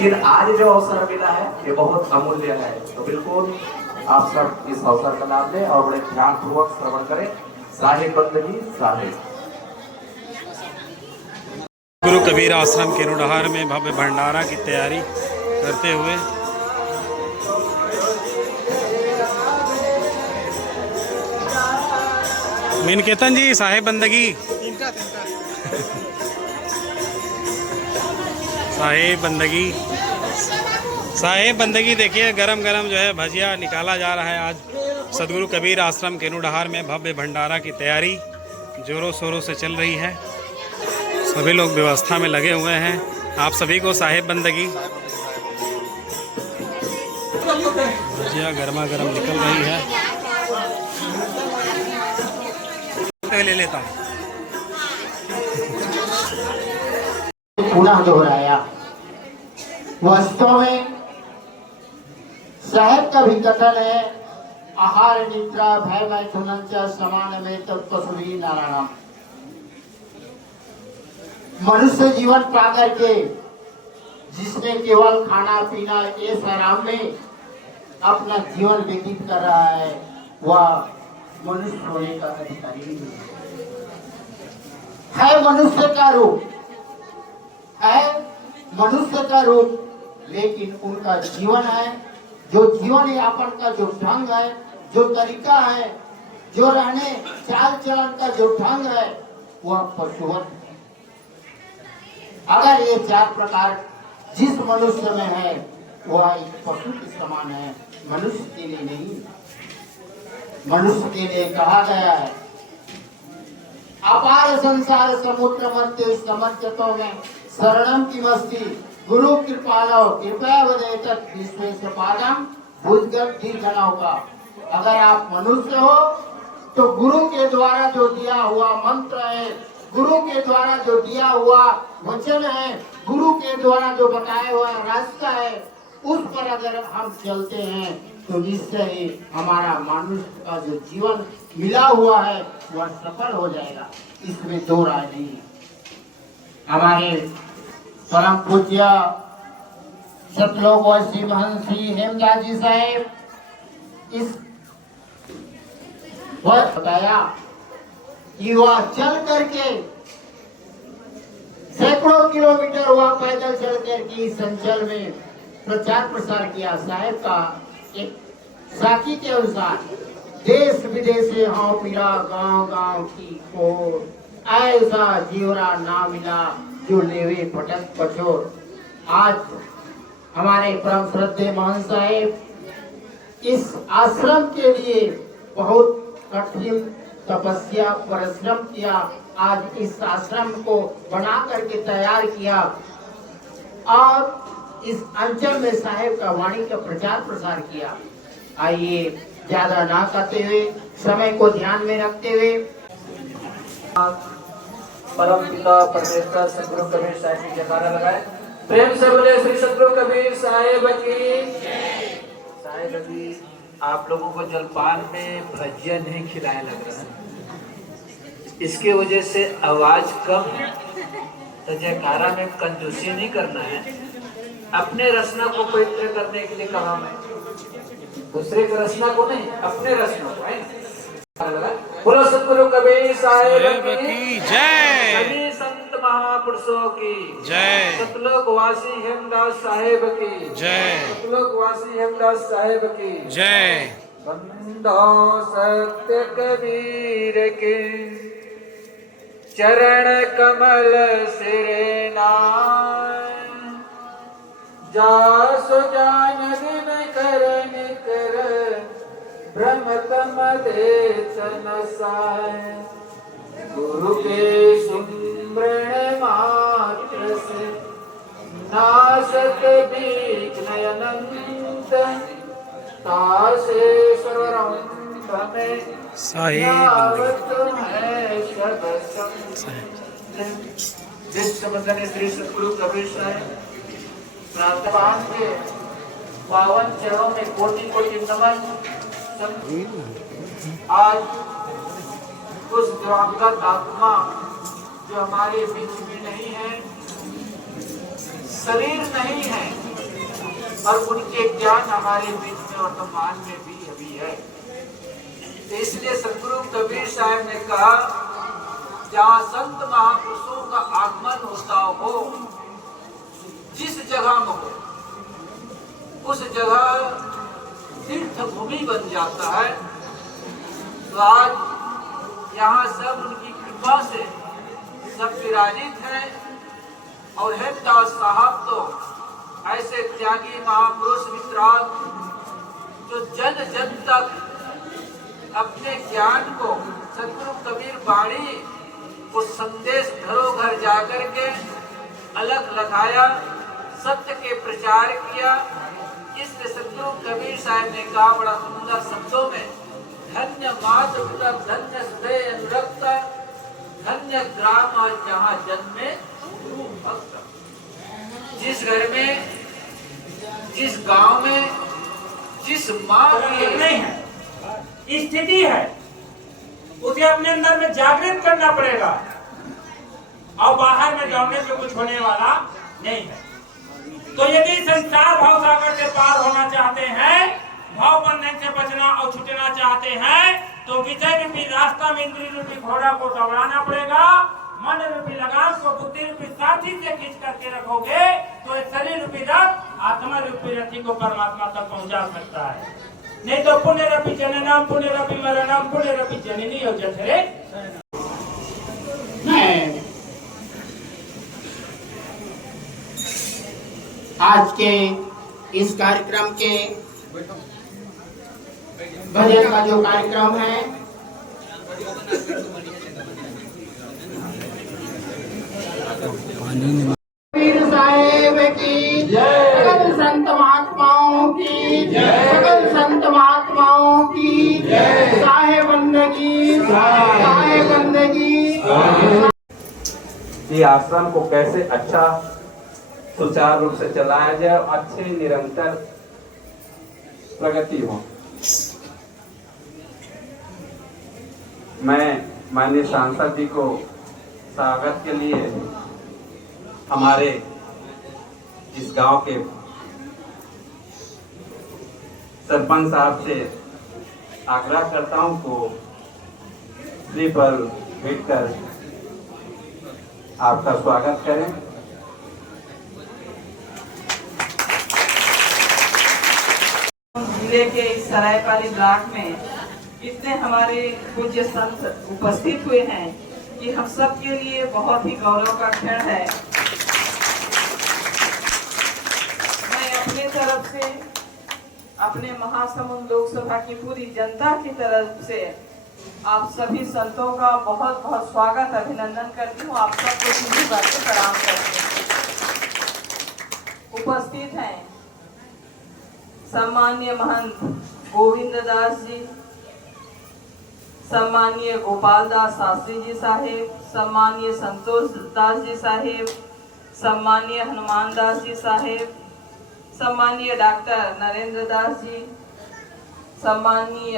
लेकिन आज जो अवसर मिला है ये बहुत अमूल्य है। तो बिल्कुल आप सब इस अवसर का लाभ लें और बड़े ध्यान पूर्वक श्रवण करें। साहिब बंदगी साहिब। गुरु कबीर आश्रम केनुडहार में भव्य भंडारा की तैयारी करते हुए मीन केतन जी साहेब बंदगी साहेब बंदगी देखिए गरम गरम जो है भजिया निकाला जा रहा है। आज सदगुरु कबीर आश्रम केनुडहार में भव्य भंडारा की तैयारी जोरों शोरों से चल रही है। सभी लोग व्यवस्था में लगे हुए हैं। आप सभी को साहेब बंदगी भजिया गर्मा गर्म निकल रही है। ले लेता हूँ। पुनः दोहराया। वास्तव में साहेब का भी कथन है, आहार निद्रा भय मैथुन समान में तत्पसुरी नारायणम। मनुष्य जीवन पा करके जिसने केवल खाना पीना ऐश आराम में अपना जीवन व्यतीत कर रहा है वह मनुष्य होने का अधिकारी नहीं है। मनुष्य का रूप है, मनुष्य का रूप, लेकिन उनका जीवन है, जो जीवन यापन का जो ढंग है, जो तरीका है, जो रहने चाल चलन का जो ढंग है वह पशुवत है। अगर ये चार प्रकार जिस मनुष्य में है वह एक पशु के समान है, मनुष्य के लिए नहीं। मनुष्य के लिए कहा गया है, अपार संसार समुद्र मध्य समर्चतों में शरणम की मस्ती गुरु कृपालो कृपया वदेतत् विश्वेश पादम भुजगत दीर्घनाव का। अगर आप मनुष्य हो तो गुरु के द्वारा जो दिया हुआ मंत्र है, गुरु के द्वारा जो दिया हुआ वचन है, गुरु के द्वारा जो बताया हुआ रास्ता है, उस पर अगर हम चलते हैं तो निश्चय ही हमारा मनुष्य का जो जीवन मिला हुआ है वह सफल हो जाएगा। इसमें दो राय नहीं है। हमारे परम पूज्य सतलोक श्री महंत श्री हेमदास जी साहेब इस बताया कि वह चल करके सैकड़ों किलोमीटर वह पैदल चल करके इस अंचल में प्रचार प्रसार किया। साहेब का एक साथी के अनुसार देश विदेश से हाँ पीरा गांव गांव की खोर, ऐसा जीवरा ना मिला जो लेवे पटक पछोर। आज हमारे परम श्रद्धेय महंत साहेब इस आश्रम के लिए बहुत कठिन तपस्या परिश्रम किया। आज इस आश्रम को बना करके तैयार किया और इस अंचल में साहेब का वाणी का प्रचार प्रसार किया। आइए ज्यादा ना करते हुए समय को ध्यान में रखते हुए परम पिता परमेश्वर सदगुरु कबीर साहिब की जयकारा लगाए। प्रेम से बोले श्री सदगुरु कबीर साहिब की। साहिब अभी आप लोगों को जलपान में भजिया नहीं खिलाया लग रहा है, इसके वजह से आवाज कम है। तो जयकारा में कंजूसी नहीं करना है। अपने रचना को पवित्र करने के लिए कहा मैं, दूसरे के रचना को नहीं, अपने रचना को है। बोलो सतगुरु कबीर साहिब की जय, सभी संत महापुरुषों की जय, सतलोक वासी हेमदास साहेब की जय, सतलोक वासी हेमदास साहेब की जय। बंदो सत्य कबीर के चरण कमल सिरे नाय, जासो जान दिन करन कर भ्रमतम देशन साय। गुरु के सुमरण मात्र से नासत विघ्न अनंत, तासे सर्वरंभ में जिस संबंधन श्री सतगुरु कबीर साहिब प्रातःकाल के पावन चरणों में कोटि कोटि नमन। आज उस दिवंगत आत्मा जो हमारे बीच में नहीं है, शरीर नहीं है, और उनके ज्ञान हमारे बीच में वर्तमान में भी अभी है। तो इसलिए सदगुरु कबीर साहब ने कहा, जहाँ संत महापुरुषों का आगमन होता हो, जिस जगह में हो, उस जगह तीर्थ भूमि बन जाता है। तो आज यहाँ सब उनकी कृपा से सब विराजित हैं। और हेमदास साहब तो ऐसे त्यागी महापुरुष वितराग, जो जन जन तक अपने ज्ञान को सदगुरु कबीर बाणी को संदेश घरों घर जाकर के अलग लगाया, सत्य के प्रचार किया। इसलिए सदगुरु कबीर साहब ने कहा बड़ा सुंदर शब्दों में, धन्य मात धन्य हृदय अनुरक्त, धन्य ग्राम जहाँ जन्मे गुरु भक्त। जिस घर में, जिस गांव में, जिस माँ की नहीं है स्थिति है, उसे अपने अंदर में जागृत करना पड़ेगा और बाहर में दौड़ने से कुछ होने वाला नहीं है। तो यदि संसार भाव सागर से पार होना चाहते हैं, भाव बंधन से बचना और छूटना चाहते हैं, तो विजय रूपी रास्ता में इंद्रिय रूपी घोड़ा को दौड़ाना पड़ेगा। मन रूपी लगाम को बुद्धि रूपी साथी से खींच करके रखोगे तो एक शरीर रूपी रथ आत्मा रूपी रथी को परमात्मा तक पहुंचा सकता है। नहीं तो पुण्य रपी जननम पुण्य रपी मरणम पुण्य रपी जननी और जठरे। मैं आज के इस कार्यक्रम के भजन का जो कार्यक्रम है, कबीर साहेब की जय, सकल संत महात्माओं की जय, सकल संत महात्माओं की जय, साहेब बंदगी, साहेब बंदगी। ये आश्रम को कैसे अच्छा सुचारू रूप से चलाया जाए और अच्छे निरंतर प्रगति हो। मैं माननीय सांसद जी को स्वागत के लिए हमारे इस गांव के सरपंच साहब से आग्रह करता हूं को श्री पर बैठकर आपका स्वागत करें। जिले के इस सरायपाली ब्लॉक में इतने हमारे पूज्य संत उपस्थित हुए हैं कि हम सब के लिए बहुत ही गौरव का क्षण है। मैं अपने तरफ से, अपने महासमुंद लोकसभा की पूरी जनता की तरफ से आप सभी संतों का बहुत बहुत स्वागत, अभिनंदन करती हूँ। आप सबको सीधी बात से प्रणाम करती हूँ। उपस्थित हैं सम्माननीय महंत गोविंद दास जी, सम्माननीय गोपाल दास शास्त्री जी साहेब, सम्माननीय संतोष दास जी साहेब, सम्माननीय हनुमान दास जी साहेब, सम्माननीय डॉक्टर नरेंद्र दास जी, सम्माननीय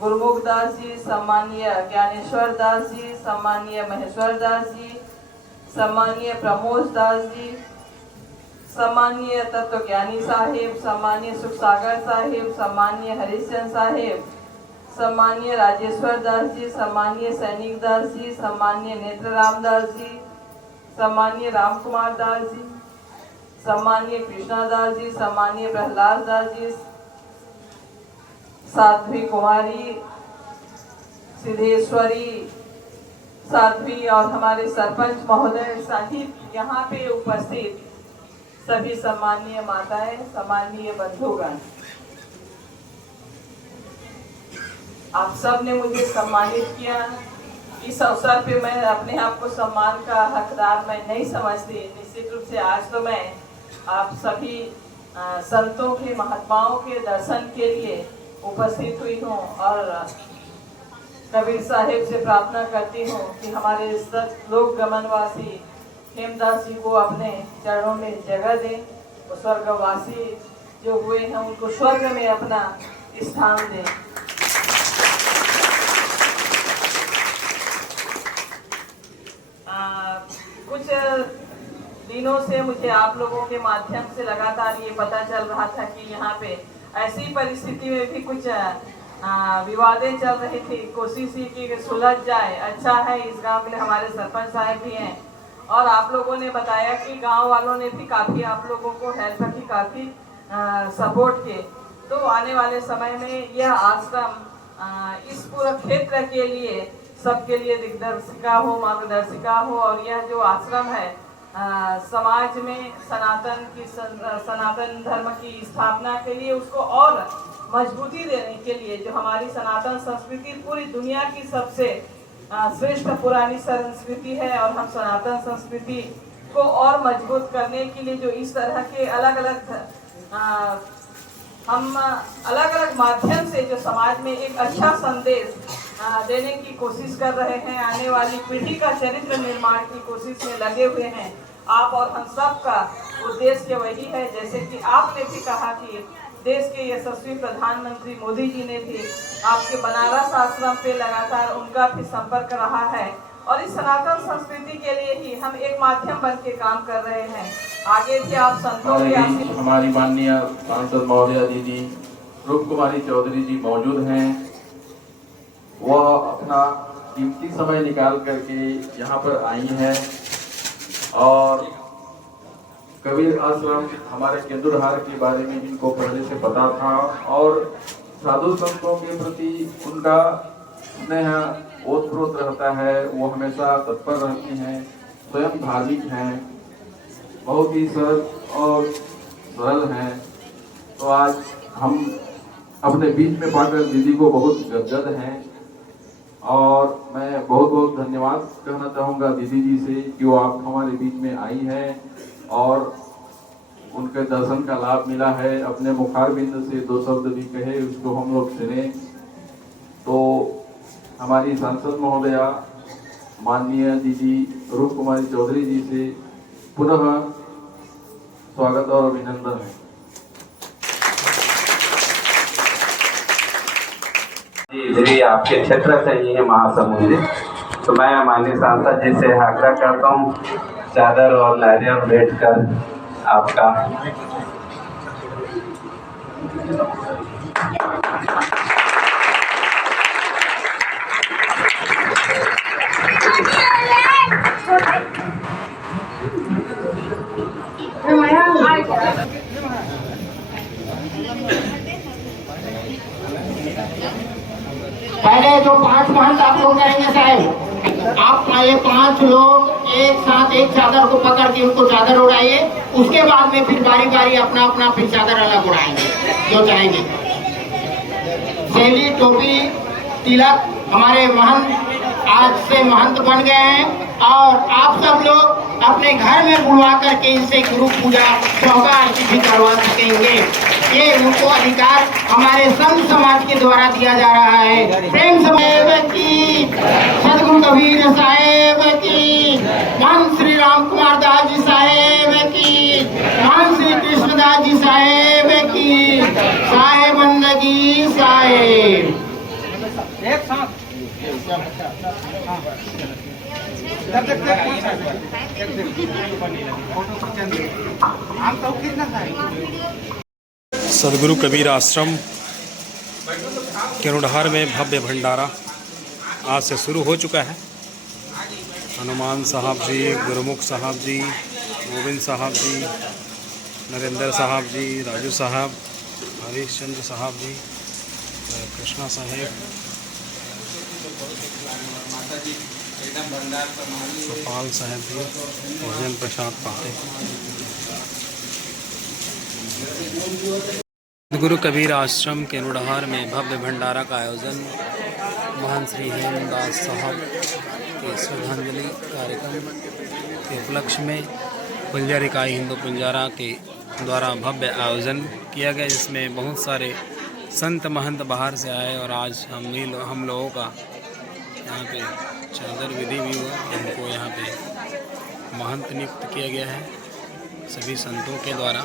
गुरमुख दास जी, सम्माननीय ज्ञानेश्वर दास जी, सम्माननीय महेश्वर दास जी, सम्माननीय प्रमोद दास जी, सम्माननीय तत्वज्ञानी साहेब, सम्माननीय सुख सागर साहेब, सम्माननीय हरिश्चंद्र साहेब, सम्माननीय राजेश्वर दास जी, सम्माननीय सैनिक दास जी, सम्माननीय नेत्रराम दास जी, सम्माननीय राम कुमार दास जी, सम्माननीय कृष्णा दास जी, सम्माननीय प्रहलाद दास जी, साध्वी कुमारी सिद्धेश्वरी साध्वी और हमारे सरपंच महोदय सहित यहाँ पे उपस्थित सभी सम्माननीय माताएं, सम्माननीय बंधुगण, आप सब ने मुझे सम्मानित किया। इस अवसर पे मैं अपने आप को सम्मान का हकदार मैं नहीं समझती। निश्चित रूप से आज तो मैं आप सभी संतों के, महात्माओं के दर्शन के लिए उपस्थित हुई हूँ और कबीर साहिब से प्रार्थना करती हूँ कि हमारे लोक गमनवासी हेमदास जी को अपने चरणों में जगह दें। वो स्वर्गवासी जो हुए हैं उनको स्वर्ग में अपना स्थान दें। कुछ दिनों से मुझे आप लोगों के माध्यम से लगातार ये पता चल रहा था कि यहाँ पे ऐसी परिस्थिति में भी कुछ विवादें चल रही थी। कोशिश ही की सुलझ जाए। अच्छा है, इस गांव के लिए हमारे सरपंच साहब भी हैं और आप लोगों ने बताया कि गांव वालों ने भी काफ़ी आप लोगों को हेल्प की, काफ़ी सपोर्ट किए। तो आने वाले समय में यह आश्रम इस पूरे क्षेत्र के लिए सबके लिए दिग्दर्शिका हो, मार्गदर्शिका हो और यह जो आश्रम है समाज में सनातन धर्म की स्थापना के लिए, उसको और मजबूती देने के लिए, जो हमारी सनातन संस्कृति पूरी दुनिया की सबसे श्रेष्ठ पुरानी संस्कृति है और हम सनातन संस्कृति को और मजबूत करने के लिए जो इस तरह के अलग अलग माध्यम से जो समाज में एक अच्छा संदेश देने की कोशिश कर रहे हैं, आने वाली पीढ़ी का चरित्र निर्माण की कोशिश में लगे हुए हैं। आप और हम सब का उद्देश्य वही है। जैसे कि आपने भी कहा कि देश के यशस्वी प्रधानमंत्री मोदी जी ने भी आपके बनारस आश्रम पे लगातार उनका भी संपर्क रहा है और इस सनातन संस्कृति के लिए ही हम एक माध्यम बन के काम कर रहे हैं। आगे भी आप संतों के हमारी माननीय सांसद महोदया दीदी रूप कुमारी चौधरी जी मौजूद हैं। वह अपना कीमती समय निकाल करके यहाँ पर आई हैं और कबीर आश्रम हमारे केंदुरहार के बारे में इनको पहले से पता था और साधु संतों के प्रति उनका स्नेह ओतप्रोत रहता है। वो हमेशा तत्पर रहती हैं, स्वयं धार्मिक हैं, बहुत ही सरल और सरल हैं। तो आज हम अपने बीच में पाकर दीदी को बहुत गदगद हैं और मैं बहुत बहुत धन्यवाद कहना चाहूँगा दीदी जी से कि वो आप हमारे बीच में आई हैं और उनके दर्शन का लाभ मिला है। अपने मुखारबिंद से दो शब्द भी कहे, उसको हम लोग सुने। तो हमारी सांसद महोदया माननीय दीदी रूप कुमारी चौधरी जी से पुनः स्वागत और अभिनंदन है। जी आपके क्षेत्र से ही है महासमुंद, तो मैं माननीय सांसद जी से आग्रह करता हूँ चादर और नारियल भेंट कर आपका पहले जो 5 महंत आप लोग करेंगे साहब, आप ये 5 लोग एक साथ एक चादर को पकड़ के उनको चादर उड़ाइए। उसके बाद में फिर बारी बारी अपना अपना फिर चादर अलग उड़ाएंगे जो चाहेंगे। शैली, टोपी, तिलक, हमारे महंत आज से महंत बन गए हैं और आप सब लोग अपने घर में बुलवा करके इनसे गुरु पूजा चौका आरती भी करवा सकेंगे। ये उनको अधिकार हमारे संत समाज के द्वारा दिया जा रहा है। प्रेम साहेब की, सदगुरु कबीर साहेब की, महंत श्री राम कुमार दास जी साहेब की, महंत श्री कृष्णदास जी साहेब की, साहेब बंदगी साहेब। एक साथ सदगुरु कबीर आश्रम केनुडहार में भव्य भंडारा आज से शुरू हो चुका है। हनुमान साहब जी, गुरुमुख साहब जी, गोविंद साहब जी, नरेंद्र साहब जी, राजू साहब, हरीशचंद्र साहब जी, कृष्णा साहेब, सुपाल साहब जी, भोजन प्रसाद पाते। गुरु कबीर आश्रम केनुडहार में भव्य भंडारा का आयोजन महंत श्री हेमदास साहब के श्रद्धांजलि कार्यक्रम के उपलक्ष्य में बंजारी इकाई हिंदू बंजारा के द्वारा भव्य आयोजन किया गया, जिसमें बहुत सारे संत महंत बाहर से आए और आज हम लोगों का यहाँ पे चादर विधि भी हुआ। हमको यहाँ पे महंत नियुक्त किया गया है सभी संतों के द्वारा।